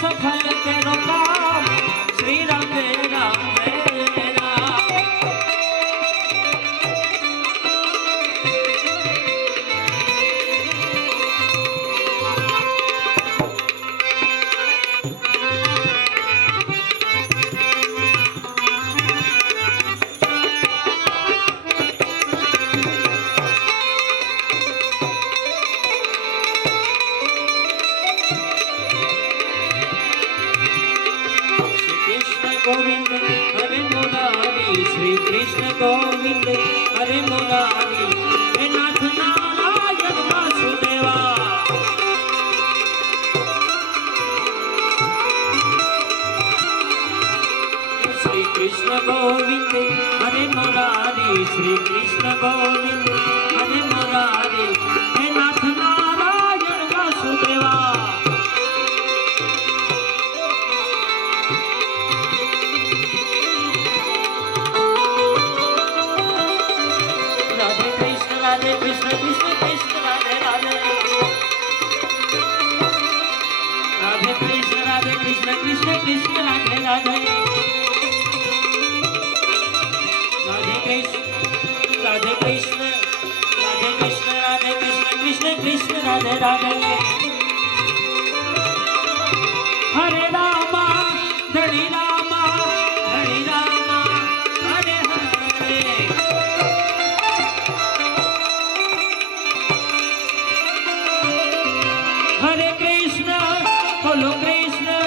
સફળ તેનો કામ શ્રી રામ રામ गोविंद हरे मुरारी श्री कृष्ण गोविंद हरे मुरारी हे नाथ नारायण वासुदेवा श्री कृष्ण गोविंद हरे मुरारी श्री कृष्ण गोविंद हरे मुरारी हे नाथ Narayan Vasudeva Radhe Krishna Krishna Krishna Radhe Radhe Radhe Krishna Krishna Krishna Radhe Radhe Radhe Krishna Radhe Krishna Krishna Krishna Radhe Radhe Hare Rama Hare Rama Hare Rama Hare Hare Hare Krishna, follow Krishna,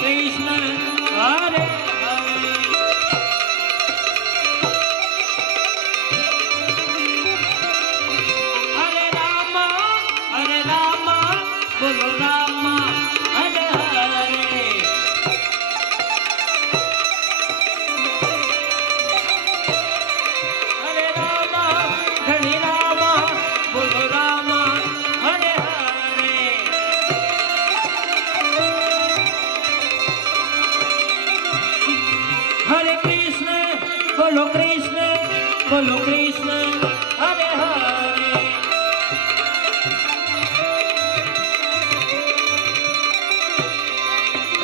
Krishna, Hare Hare. Hare Rama, follow Rama, Hare Hare. Hare Rama, follow Rama, Hare Hare. Hare Krishna, follow Krishna, Hare Hare.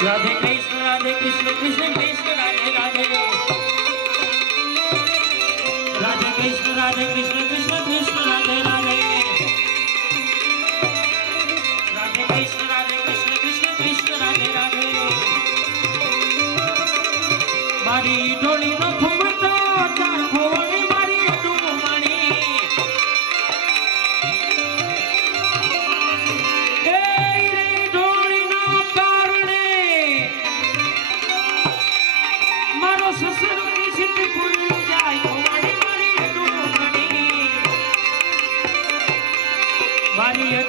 Radhe Krishna, Krishna Krishna, Radhe Radhe. Radhe Krishna, Krishna Krishna, Radhe Radhe. Radhe Krishna, Krishna Radhe Radhe. મારી ડોળીનો ફૂમતો ચાર ખોવાની મારી ડુમણી એ રે ડોળીનો કારણે મારો સસુરની સિદ્ધ પૂરી જાય ખોવાની મારી ડુમણી મારી